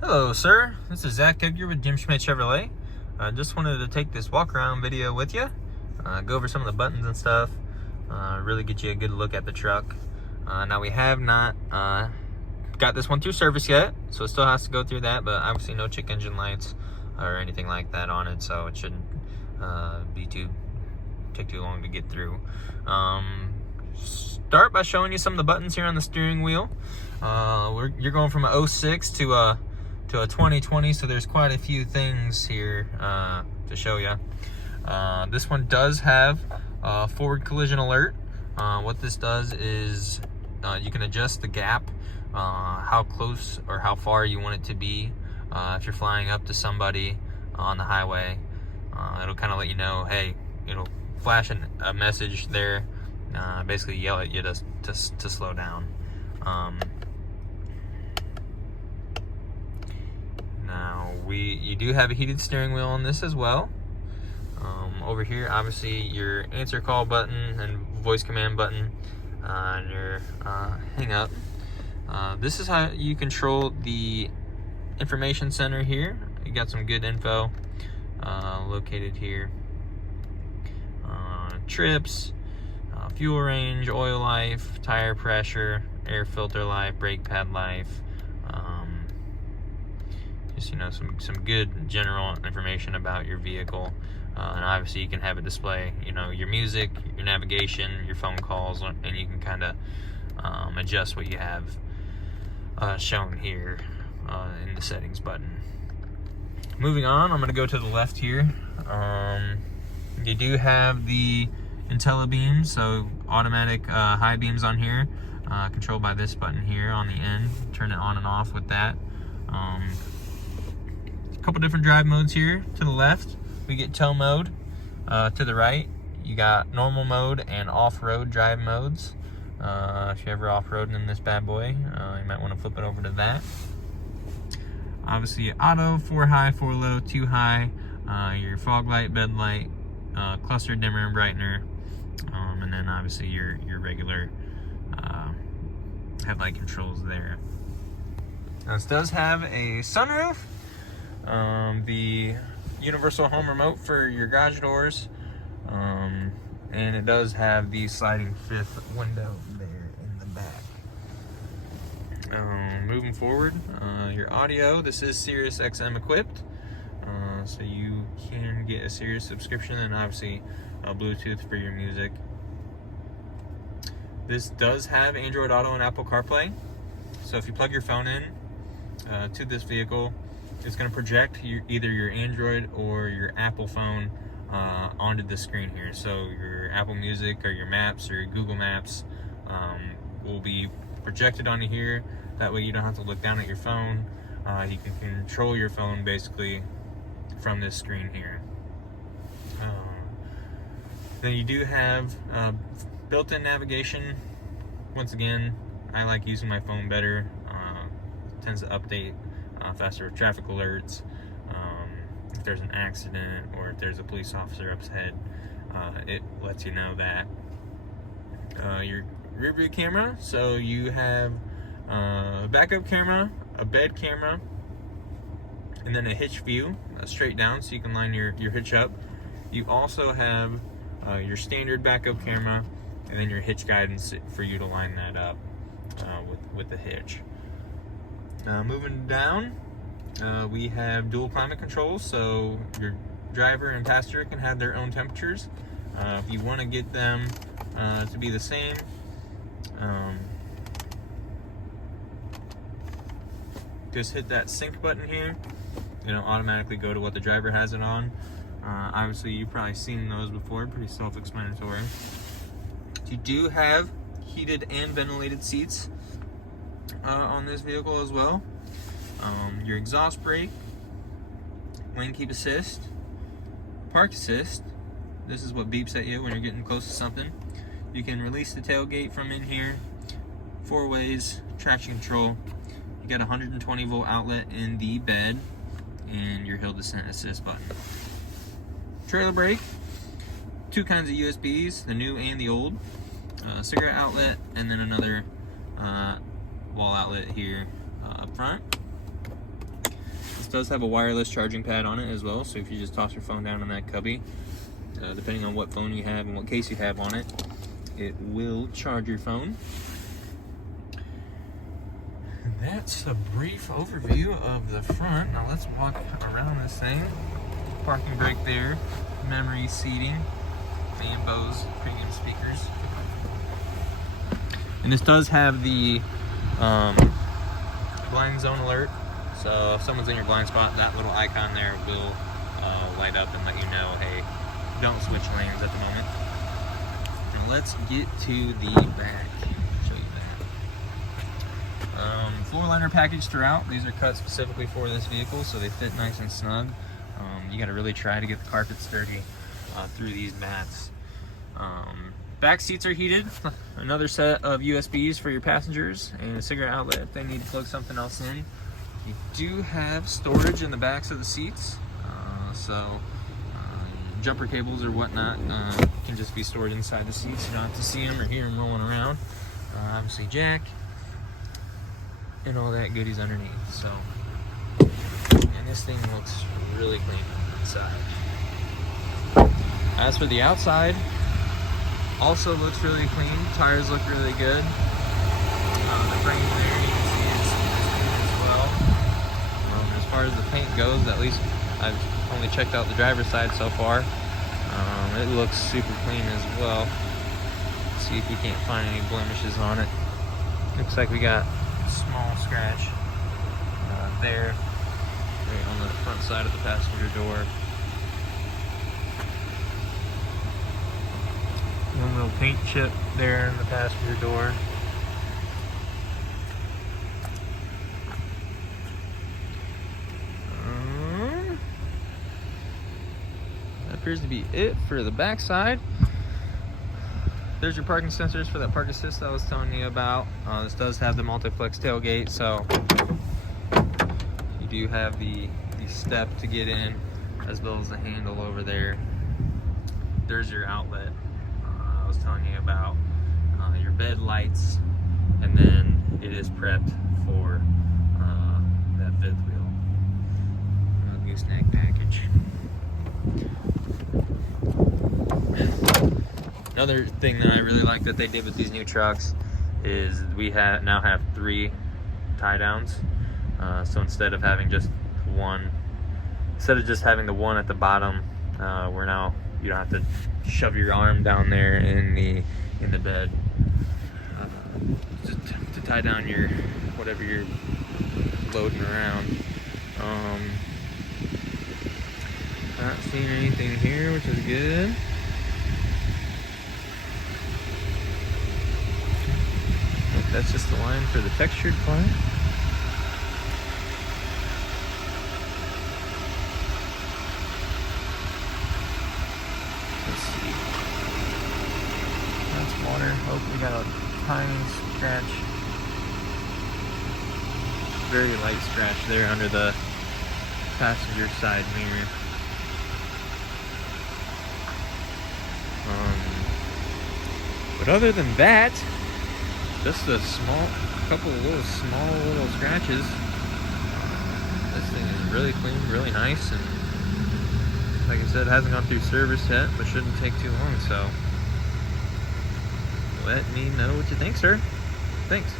Hello, sir. This is Zach Edgar with Jim Schmidt Chevrolet. I just wanted to take this walk around video with you, go over some of the buttons and stuff, really get you a good look at the truck. Now we have not got this one through service yet, so it still has to go through that, but obviously no check engine lights or anything like that on it, so it shouldn't take too long to get through. Start by showing you some of the buttons here on the steering wheel. You're going from a 06 to a 2020, so there's quite a few things here to show you. This one does have forward collision alert. What this does is you can adjust the gap, how close or how far you want it to be. If you're flying up to somebody on the highway, it'll kind of let you know, hey, it'll flash a message there, basically yell at you to slow down. Now you do have a heated steering wheel on this as well. Over here, obviously your answer call button and voice command button, and your hang up. This is how you control the information center here. You got some good info located here. Trips, fuel range, oil life, tire pressure, air filter life, brake pad life. Just some good general information about your vehicle, and obviously you can have it display your music, your navigation, your phone calls, and you can kind of adjust what you have shown here in the settings button. Moving on, I'm going to go to the left here. You do have the IntelliBeam, so automatic high beams on here, controlled by this button here on the end. Turn it on and off with that. Couple different drive modes here. To the left we get tow mode. To the right you got normal mode and off-road drive modes. If you're ever off-roading in this bad boy, you might want to flip it over to that. Obviously auto, 4 high, 4 low, 2 high, your fog light, bed light, cluster dimmer and brightener, and then obviously your regular headlight controls there. Now this does have a sunroof, the universal home remote for your garage doors, and it does have the sliding fifth window there in the back. Moving forward, your audio, this is Sirius XM equipped, so you can get a Sirius subscription, and obviously Bluetooth for your music. This does have Android Auto and Apple CarPlay, so if you plug your phone in to this vehicle, it's going to project either your Android or your Apple phone onto the screen here. So your Apple Music or your Maps or your Google Maps will be projected onto here. That way you don't have to look down at your phone. You can control your phone basically from this screen here. Then you do have built-in navigation. Once again, I like using my phone better. Tends to update faster with traffic alerts. If there's an accident or if there's a police officer up ahead, it lets you know that. Your rear view camera, so you have a backup camera, a bed camera, and then a hitch view straight down so you can line your hitch up. You also have your standard backup camera and then your hitch guidance for you to line that up with the hitch. Moving down, we have dual climate controls, so your driver and passenger can have their own temperatures. If you want to get them to be the same, just hit that sync button here. It'll automatically go to what the driver has it on. Obviously you've probably seen those before, pretty self-explanatory. You do have heated and ventilated seats on this vehicle as well. Your exhaust brake, lane keep assist, park assist. This is what beeps at you when you're getting close to something. You can release the tailgate from in here. 4 ways, traction control. You got a 120 volt outlet in the bed, and your hill descent assist button. Trailer brake, 2 kinds of USBs, the new and the old. Cigarette outlet, and then another wall outlet here up front. does have a wireless charging pad on it as well, so if you just toss your phone down on that cubby, depending on what phone you have and what case you have on it, it will charge your phone. And that's a brief overview of the front. Now let's walk around this thing. Parking brake there, memory seating, and Bose premium speakers. And this does have the blind zone alert. So if someone's in your blind spot, that little icon there will light up and let you know, hey, don't switch lanes at the moment. And let's get to the back. Show you that. Floor liner package throughout. These are cut specifically for this vehicle, so they fit nice and snug. You got to really try to get the carpet sturdy through these mats. Back seats are heated. Another set of USBs for your passengers and a cigarette outlet if they need to plug something else in. You do have storage in the backs of the seats, so jumper cables or whatnot can just be stored inside the seats. You don't have to see them or hear them rolling around. Obviously jack and all that goodies underneath. So, and this thing looks really clean inside. As for the outside, also looks really clean. Tires look really good. The frame there, you can see it's clean as well. As far as the paint goes, at least I've only checked out the driver's side so far. It looks super clean as well. Let's see if we can't find any blemishes on it. Looks like we got a small scratch there, right on the front side of the passenger door. One little paint chip there in the passenger door. That appears to be it for the back side. There's your parking sensors for that park assist I was telling you about. This does have the multiplex tailgate, so you do have the step to get in, as well as the handle over there. There's your outlet I was telling you about, your bed lights, and then it is prepped for that fifth wheel gooseneck package. Another thing that I really like that they did with these new trucks is we now have 3 tie downs. So instead of having just one, instead of just having the one at the bottom, you don't have to shove your arm down there in the bed just to tie down your whatever you're loading around. Not seeing anything here, which is good. That's just the line for the textured part. Let's see. That's water. Oh, we got a tiny scratch. Very light scratch there under the passenger side mirror. But other than that, just a couple of small little scratches. This thing is really clean, really nice, and like I said, it hasn't gone through service yet, but shouldn't take too long, so let me know what you think, sir. Thanks.